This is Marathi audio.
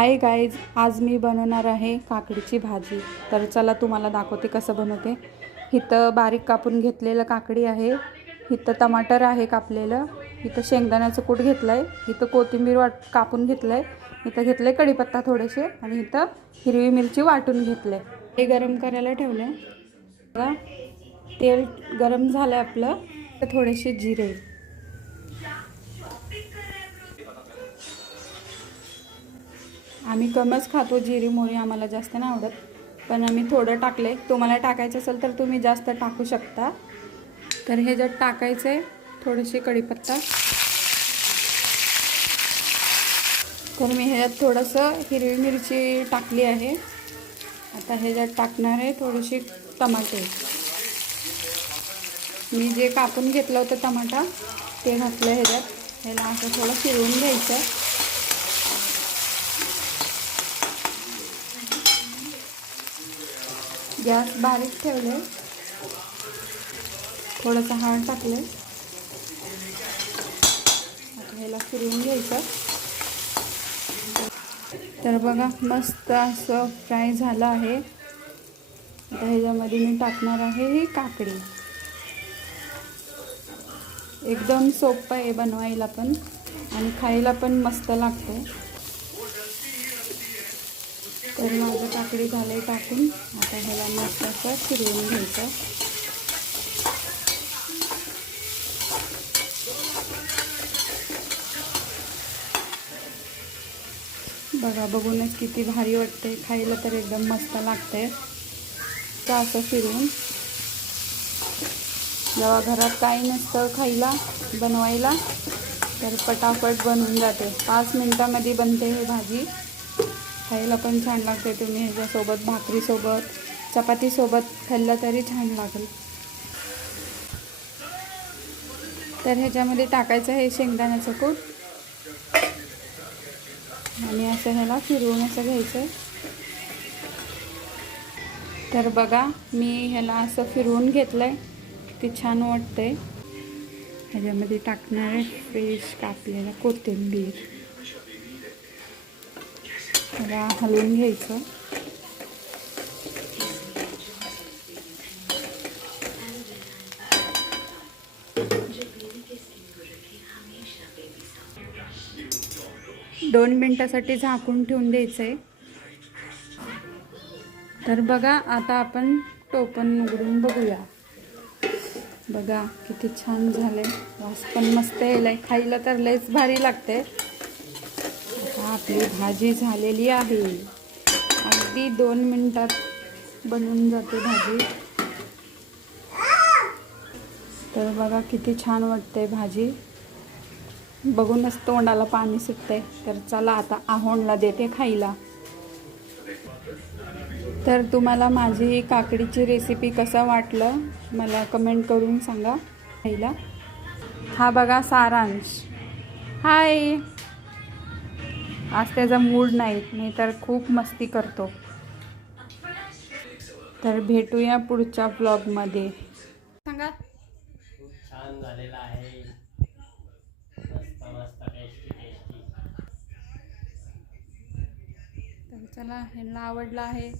हाय गाईज आज मी बनवणार आहे काकडीची भाजी. तर चला तुम्हाला दाखवते कसं बनवते. इथं बारीक कापून घेतलेलं काकडी आहे. इथं टमाटर आहे कापलेलं. इथं शेंगदाण्याचं कूट घेतलं आहे इथं कोथिंबीर वाट कापून घेतलं आहे इथं घेतलं आहे कढीपत्ता थोडेसे आणि इथं हिरवी मिरची वाटून घेतलं आहे हे गरम करायला ठेवलं आहे तेल गरम झालं आहे आपलं. तर थोडेसे जिरे. आम्ही कमच खातो जिरी मोरी आम्हाला जास्त नाही आवडत. पण आम्ही थोडं टाकले तुम्हाला टाकायचं असेल तर तुम्ही जास्त टाकू शकता. तर हे जर टाकायचं आहे थोडेसे कढीपत्ता. तर मी ह्याच्यात थोडंसं हिरवी मिरची टाकली आहे. आता ह्याच्यात टाकणार आहे थोडीशी टमाटे. मी जे कापून घेतलं होतं टमाटा ते घातलं ह्याच्यात. ह्याला असं थोडं फिरवून घ्यायचं. गॅस बारीक ठेवले. थोडंसं हाड टाकले. आता ह्याला फिरवून घ्यायचं. तर बघा मस्त असं फ्राय झालं आहे. आता ह्याच्यामध्ये मी टाकणार आहे ही काकडी. एकदम सोपं आहे बनवायला पण आणि खायला पण मस्त लागतं तर माझं काकडी झालं आहे टाकून आता ह्याला मस्त असं फिरवून घ्यायचं. बघा बघूनच किती भारी वाटते खायला तर एकदम मस्त लागते तर असं फिरवून जेव्हा घरात काही नसतं खायला बनवायला तर पटापट बनवून जाते. पाच मिनटामध्ये बनते ही भाजी. खायला पण छान लागते. तुम्ही ह्याच्यासोबत भाकरीसोबत चपातीसोबत खाल्लं तरी छान लागेल. तर ह्याच्यामध्ये टाकायचं हे शेंगदाण्याचं कूट. आणि असं ह्याला फिरवून असं घ्यायचं. तर बघा मी ह्याला असं फिरवून घेतलं आहे किती छान वाटतंय. ह्याच्यामध्ये टाकणार आहे फ्रेश कापलेला कोथिंबीर. त्याला हलवून घ्यायचं. दोन मिनटासाठी झाकून ठेवून द्यायचं आहे तर बघा आता आपण टोपण उघडून बघूया. बघा किती छान झाले वास पण मस्त यायलाय. खायला तर लयच भारी लागते आपली भाजी झालेली आहे. अगदी दोन मिनटात बनवून जाते भाजी. तर बघा किती छान वाटते भाजी. बघूनच तोंडाला पाणी सुटते तर चला आता आहोणला देते खायला. तर तुम्हाला माझी काकडीची रेसिपी कसं वाटलं मला कमेंट करून सांगा. खायला. हा बघा सारांश. हाय आज त्याचा मूड नाही. नाही तर खूप मस्ती करतो. तर भेटूया पुढच्या ब्लॉगमध्ये सांगा. खूप छान झालेला आहे. मस्त मस्त टेस्टी टेस्टी तर चला ह्यांना आवडला आहे.